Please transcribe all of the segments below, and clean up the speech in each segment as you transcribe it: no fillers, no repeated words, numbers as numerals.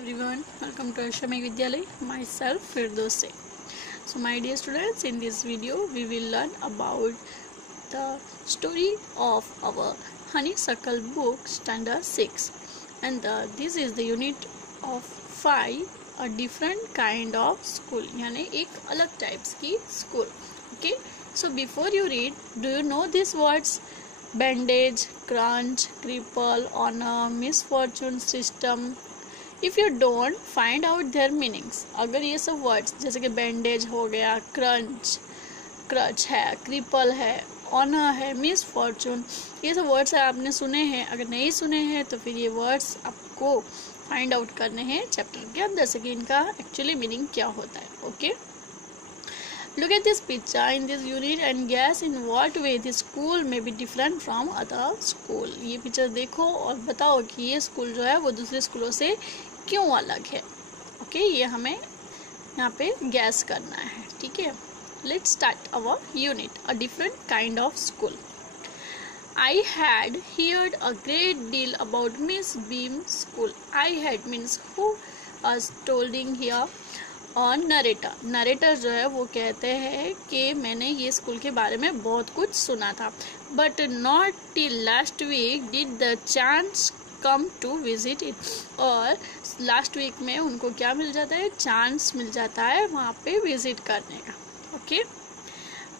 everyone, welcome to Ashramik Vidyalay. Myself Firdose. So my dear students, in this video we will learn about the story of our honeysuckle book standard 6, and this is the unit of 5, a different kind of school, यानी एक अलग types की school. Okay, so before you read, do you know these words? Bandage, crunch, cripple, honor, misfortune, system. If you don't, find out their meanings. अगर ये सब words जैसे कि bandage हो गया, क्रच है, क्रिपल है, ऑनर है, मिस फॉर्चून, ये सब वर्ड्स आपने सुने हैं. अगर नहीं सुने हैं तो फिर ये वर्ड्स आपको फाइंड आउट करने हैं चैप्टर के अंदर से कि इनका एक्चुअली मीनिंग क्या होता है. Okay, look at this picture in this unit and guess in what way this school may be different from other school. ये पिक्चर देखो और बताओ कि ये स्कूल जो है वो दूसरे स्कूलों से क्यों अलग है. ओके, ये हमें यहाँ पे गैस करना है. ठीक है, let's start our unit, a different kind of school. I had heard a great deal about Miss Beam's school. I had means who was told here. और नरेटर जो है वो कहते हैं कि मैंने ये स्कूल के बारे में बहुत कुछ सुना था, but not till last week did the chance come to visit it. और लास्ट वीक में उनको क्या मिल जाता है, चांस मिल जाता है वहाँ पे विजिट करने का. Okay,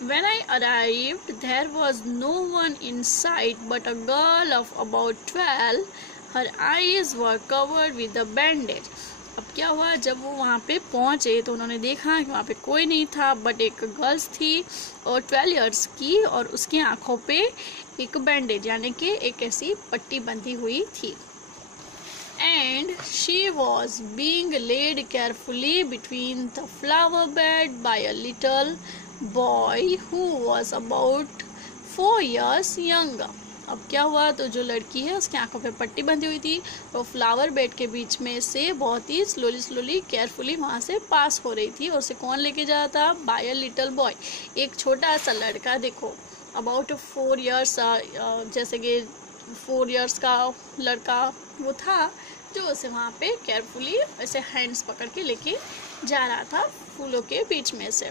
when I arrived there was no one in sight but a girl of about 12. her eyes were covered with a bandage. अब क्या हुआ, जब वो वहाँ पे पहुँचे तो उन्होंने देखा कि वहाँ पे कोई नहीं था, बट एक गर्ल्स थी और 12 इयर्स की, और उसकी आँखों पे एक बैंडेज यानी कि एक ऐसी पट्टी बंधी हुई थी. And she was being led carefully between the flower bed by a little boy who was about 4 years younger. अब क्या हुआ, तो जो लड़की है उसकी आंखों पे पट्टी बंधी हुई थी, वो फ्लावर बेड के बीच में से बहुत ही स्लोली केयरफुली वहाँ से पास हो रही थी. और उसे कौन लेके जा रहा था, बाय अ लिटिल बॉय, एक छोटा सा लड़का. देखो, अबाउट 4 years, जैसे कि 4 years का लड़का वो था जो उसे वहाँ पे केयरफुली ऐसे हैंड्स पकड़ के लेके जा रहा था फूलों के बीच में से.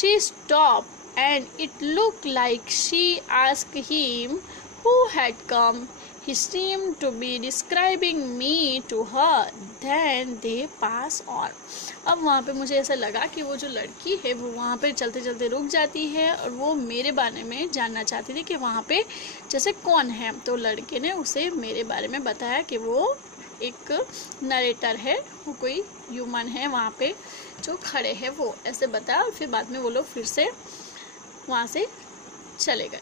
She stop and it looked like she asked him who had come. He seemed to be describing me to her. Then they pass on. अब वहाँ पे मुझे ऐसा लगा कि वो जो लड़की है वो वहाँ पे चलते चलते रुक जाती है और वो मेरे बारे में जानना चाहती थी कि वहाँ पे जैसे कौन है. तो लड़के ने उसे मेरे बारे में बताया कि वो एक नरेटर है, वो कोई ह्यूमन है वहाँ पे जो खड़े हैं, वो ऐसे बताया. और फिर बाद में वो लोग फिर से वहाँ से चले गए.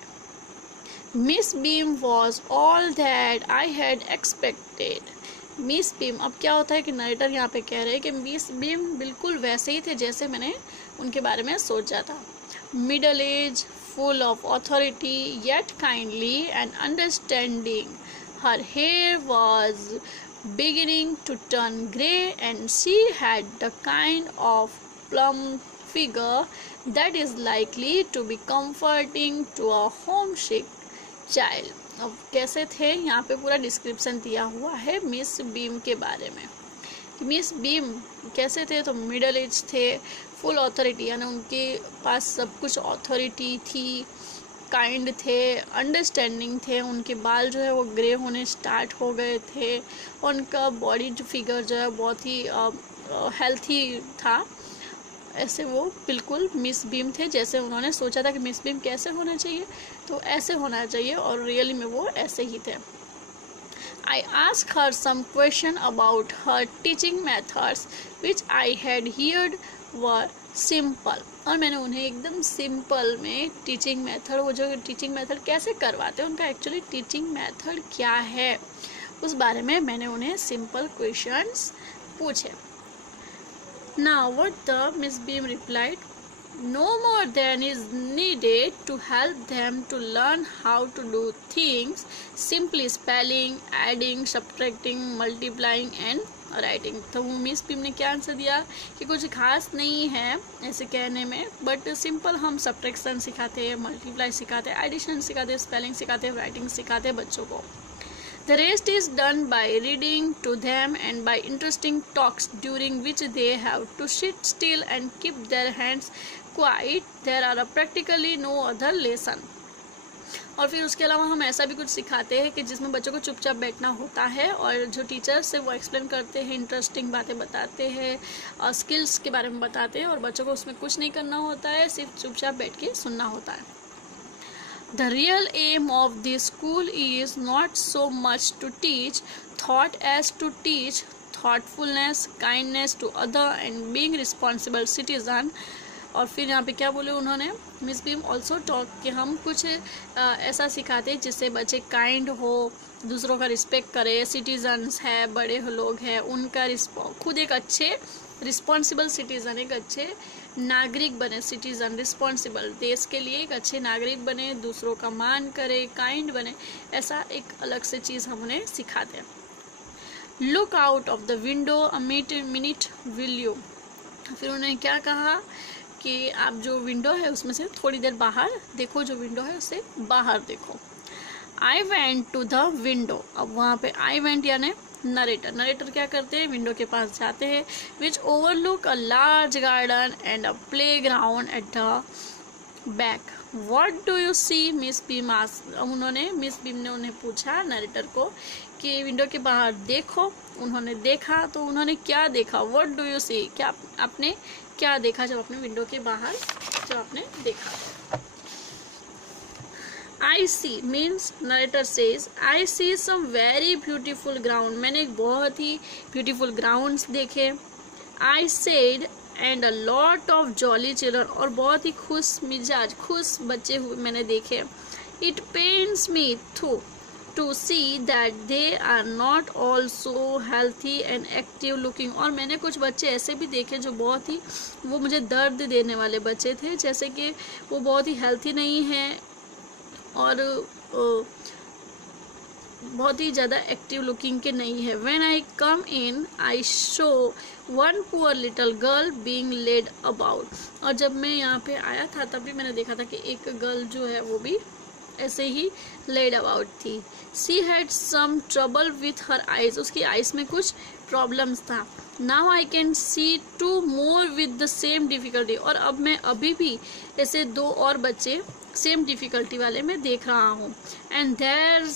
Miss beam was all that I had expected. Miss beam, अब क्या होता है कि नरेटर यहाँ पे कह रहे हैं कि मिस बीम बिल्कुल वैसे ही थे जैसे मैंने उनके बारे में सोचा था. Middle age, full of authority yet kindly and understanding. Her hair was beginning to turn grey and she had the kind of plump figure that is likely to be comforting to a homesick child. अब कैसे थे, यहाँ पे पूरा description दिया हुआ है miss beam के बारे में. मिस बीम कैसे थे, तो मिडल एज थे, फुल ऑथोरिटी यानी उनके पास सब कुछ ऑथोरिटी थी, काइंड थे, अंडरस्टैंडिंग थे, उनके बाल जो है वो ग्रे होने स्टार्ट हो गए थे, उनका बॉडी जो फिगर जो है बहुत ही हेल्थी था. ऐसे वो बिल्कुल मिस बीम थे जैसे उन्होंने सोचा था कि मिस बीम कैसे होना चाहिए, तो ऐसे होना चाहिए, और रियली में वो ऐसे ही थे. I asked her some question about her teaching methods which I had heard were simple. और मैंने उन्हें एकदम सिंपल में टीचिंग मेथड, वो जो टीचिंग मेथड कैसे करवाते हैं, उनका एक्चुअली टीचिंग मेथड क्या है, उस बारे में मैंने उन्हें सिंपल क्वेश्चंस पूछे. Now what the Miss Beam replied, no more than is needed to help them to learn how to do things, simply spelling, adding, subtracting, multiplying and writing. तो miss Beam ने क्या answer दिया कि कुछ खास नहीं है ऐसे कहने में, बट सिंपल हम सब्ट्रैक्शन सिखाते हैं, मल्टीप्लाई सिखाते हैं, एडिशन सिखाते हैं, स्पेलिंग सिखाते हैं, राइटिंग सिखाते हैं बच्चों को. The rest is done by reading to them and by interesting talks during which they have to sit still and keep their hands quiet. There are practically no other lesson. और फिर उसके अलावा हम ऐसा भी कुछ सिखाते हैं कि जिसमें बच्चों को चुपचाप बैठना होता है और जो टीचर्स है वो एक्सप्लेन करते हैं, इंटरेस्टिंग बातें बताते हैं और स्किल्स के बारे में बताते हैं और बच्चों को उसमें कुछ नहीं करना होता है, सिर्फ चुपचाप बैठ के सुनना होता है. The real aim of this school is not so much to teach thought as to teach thoughtfulness, kindness to other and being responsible citizen. और फिर यहाँ पे क्या बोले उन्होंने, मिस बीम ऑल्सो टॉक कि हम कुछ ऐसा सिखाते हैं जिससे बच्चे काइंड हो, दूसरों का रिस्पेक्ट करे, सिटीजन्स है, बड़े लोग हैं उनका खुद एक अच्छे रिस्पॉन्सिबल सिटीज़न, एक अच्छे नागरिक बने. सिटीज़न रिस्पॉन्सिबल, देश के लिए एक अच्छे नागरिक बने, दूसरों का मान करे, काइंड बने, ऐसा एक अलग से चीज़ हम उन्हें सिखाते हैं. Look out of the window a minute will you. फिर उन्होंने क्या कहा कि आप जो विंडो है उसमें से थोड़ी देर बाहर देखो, जो विंडो है उससे बाहर देखो. I went to the window. अब वहाँ पे आई वेंट यानी नरेटर क्या करते हैं, विंडो के पास जाते हैं. Which overlook a large garden and a play ground at the back. What do you see Miss Beam asked. उन्होंने मिस बीम ने उन्हें पूछा नरेटर को कि विंडो के बाहर देखो. उन्होंने देखा तो उन्होंने क्या देखा, व्हाट डू यू सी, क्या आपने क्या देखा जब अपने विंडो के बाहर जब आपने देखा. I see means narrator says I see some very beautiful ground. मैंने एक बहुत ही beautiful grounds देखे. I said and a lot of jolly children. और बहुत ही खुश मिजाज, खुश बच्चे हुए मैंने देखे. It pains me to see that they are not all so healthy and active looking. और मैंने कुछ बच्चे ऐसे भी देखे जो बहुत ही, वो मुझे दर्द देने वाले बच्चे थे, जैसे कि वो बहुत ही हेल्थी नहीं हैं और बहुत ही ज़्यादा एक्टिव लुकिंग के नहीं है. When I come in I show one poor little girl being led about. और जब मैं यहाँ पे आया था तब भी मैंने देखा था कि एक गर्ल जो है वो भी ऐसे ही लेड अबाउट थी. She had some trouble with her eyes. उसकी आइज में कुछ प्रॉब्लम्स था. Now I can see two more with the same difficulty. और अब मैं अभी भी ऐसे दो और बच्चे सेम डिफिकल्टी वाले में देख रहा हूँ. And there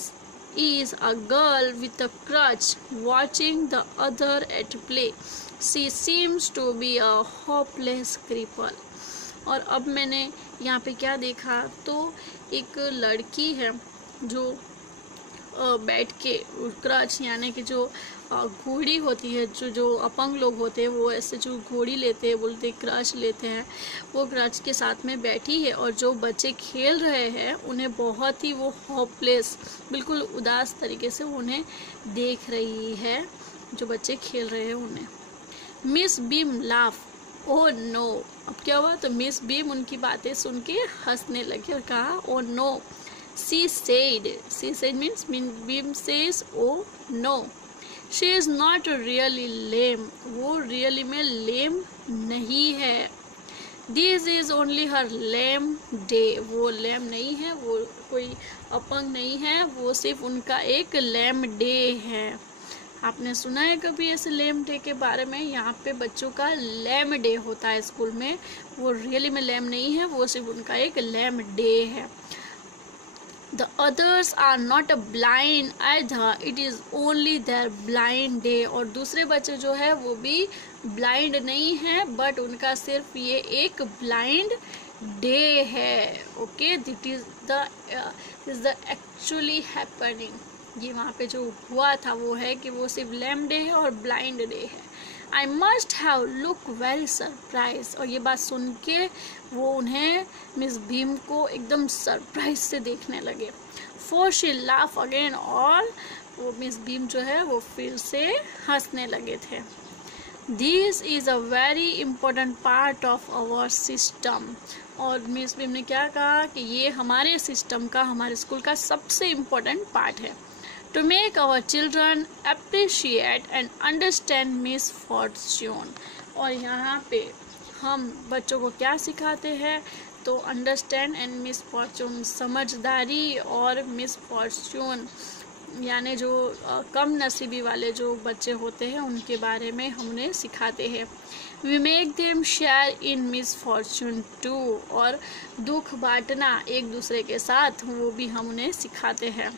is a girl with a crutch watching the other at play. She seems to be a hopeless cripple. और अब मैंने यहाँ पे क्या देखा, तो एक लड़की है जो बैठ के क्रच यानी कि जो घोड़ी होती है, जो अपंग लोग होते हैं वो ऐसे जो घोड़ी लेते हैं, बोलते क्रच लेते हैं, वो क्रच के साथ में बैठी है. और जो बच्चे खेल रहे हैं उन्हें बहुत ही वो होपलेस, बिल्कुल उदास तरीके से उन्हें देख रही है, जो बच्चे खेल रहे हैं उन्हें. Miss Beam laugh. Oh no. अब क्या हुआ, तो मिस बीम उनकी बातें सुन के हंसने लगी और कहा oh no. She said means Beam says oh no. She is not really lame. वो really में lame नहीं है. This is only her lame day. वो lame नहीं है, वो कोई अपंग नहीं है, वो सिर्फ उनका एक lame day है. आपने सुना है कभी ऐसे लेम डे के बारे में? यहाँ पे बच्चों का लैम डे होता है स्कूल में. वो रियली में लैम नहीं है, वो सिर्फ उनका एक लैम डे है. The others are not blind either. It is only their blind day. और दूसरे बच्चे जो है वो भी ब्लाइंड नहीं है, बट उनका सिर्फ ये एक ब्लाइंड डे है. Okay, that is the actually happening. ये वहाँ पे जो हुआ था वो है कि वो सिर्फ लैम डे है और ब्लाइंड डे है. I must have look very surprise. और ये बात सुन के वो उन्हें मिस भीम को एकदम सरप्राइज से देखने लगे. For she laugh again. और वो मिस भीम जो है वो फिर से हंसने लगे थे. This is a very important part of our system. और मिस भीम ने क्या कहा कि ये हमारे सिस्टम का, हमारे स्कूल का सबसे इम्पोर्टेंट पार्ट है. To make our children appreciate and understand misfortune. और यहाँ पे हम बच्चों को क्या सिखाते हैं, तो अंडरस्टैंड एंड मिसफॉर्चून, समझदारी और मिसफॉर्चून यानी जो कम नसीबी वाले जो बच्चे होते हैं उनके बारे में हम उन्हें सिखाते हैं। We make them share in misfortune too, और दुख बांटना एक दूसरे के साथ वो भी हम उन्हें सिखाते हैं।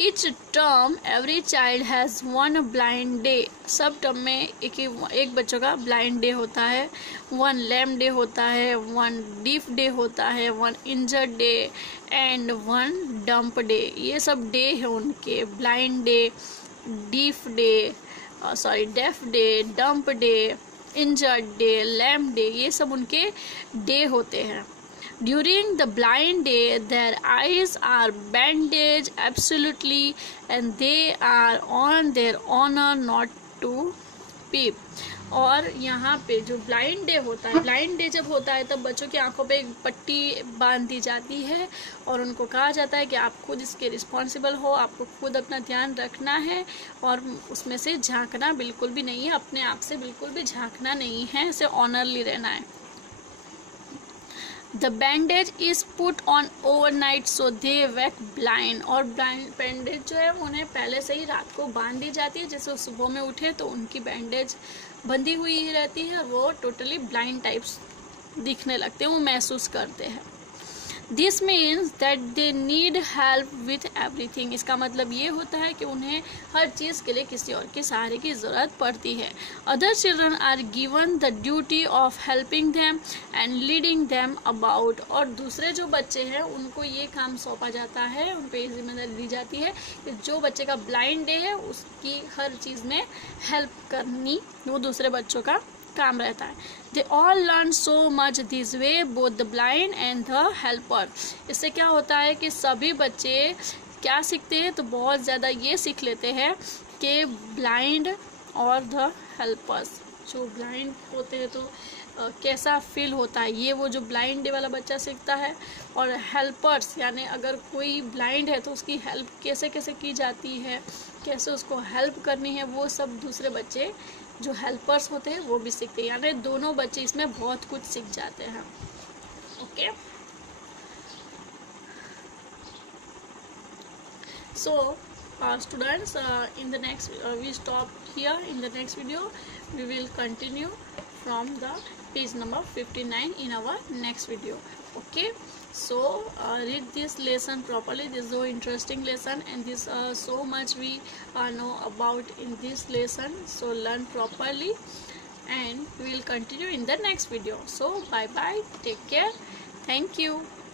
Each term every child has one blind day। सब टर्म में एक बच्चों का ब्लाइंड डे होता है, वन लैम डे होता है, वन डीफ डे होता है, one injured day and one dumb day. ये सब डे है उनके, blind day, deaf day, deaf day, dumb day, injured day, lame day, ये सब उनके डे होते हैं। During the blind day, their eyes are bandaged absolutely and they are on their honor not to peep। और यहाँ पे जो blind day होता है, ब्लाइंड डे जब होता है तब बच्चों की आंखों पे एक पट्टी बांध दी जाती है और उनको कहा जाता है कि आप खुद इसके रिस्पॉन्सिबल हो, आपको खुद अपना ध्यान रखना है और उसमें से झांकना बिल्कुल भी नहीं है, अपने आप से बिल्कुल भी झांकना नहीं है, इसे ऑनरली रहना है। The bandage is put on overnight so they wake blind। और बैंडेज जो है उन्हें पहले से ही रात को बांध दी जाती है, जैसे सुबह में उठे तो उनकी बैंडेज बंधी हुई ही रहती है, वो टोटली ब्लाइंड टाइप्स दिखने लगते हैं, वो महसूस करते हैं। This means that they need help with everything. इसका मतलब ये होता है कि उन्हें हर चीज़ के लिए किसी और के सहारे की ज़रूरत पड़ती है। Other children are given the duty of helping them and leading them about. और दूसरे जो बच्चे हैं उनको ये काम सौंपा जाता है, उन पर ये जिम्मेदारी दी जाती है कि जो बच्चे का ब्लाइंड डे है उसकी हर चीज़ में हेल्प करनी वो दूसरे बच्चों का काम रहता है। They all learn so much this way, both the blind and the helper. इससे क्या होता है कि सभी बच्चे क्या सीखते हैं, तो बहुत ज़्यादा ये सीख लेते हैं कि ब्लाइंड और द हेल्पर्स, जो ब्लाइंड होते हैं तो कैसा फील होता है, ये वो जो ब्लाइंड डे वाला बच्चा सीखता है। और हेल्पर्स यानी अगर कोई ब्लाइंड है तो उसकी हेल्प कैसे कैसे की जाती है, कैसे उसको हेल्प करनी है, वो सब दूसरे बच्चे जो हेल्पर्स होते हैं वो भी सीखते हैं, यानी दोनों बच्चे इसमें बहुत कुछ सीख जाते हैं। Okay, so students, in the next we stop here. In the next video we will continue from the page number 59 in our next video. Okay, so read this lesson properly. This is so interesting lesson and this so much we know about in this lesson, so learn properly and we will continue in the next video. So bye bye, take care, thank you.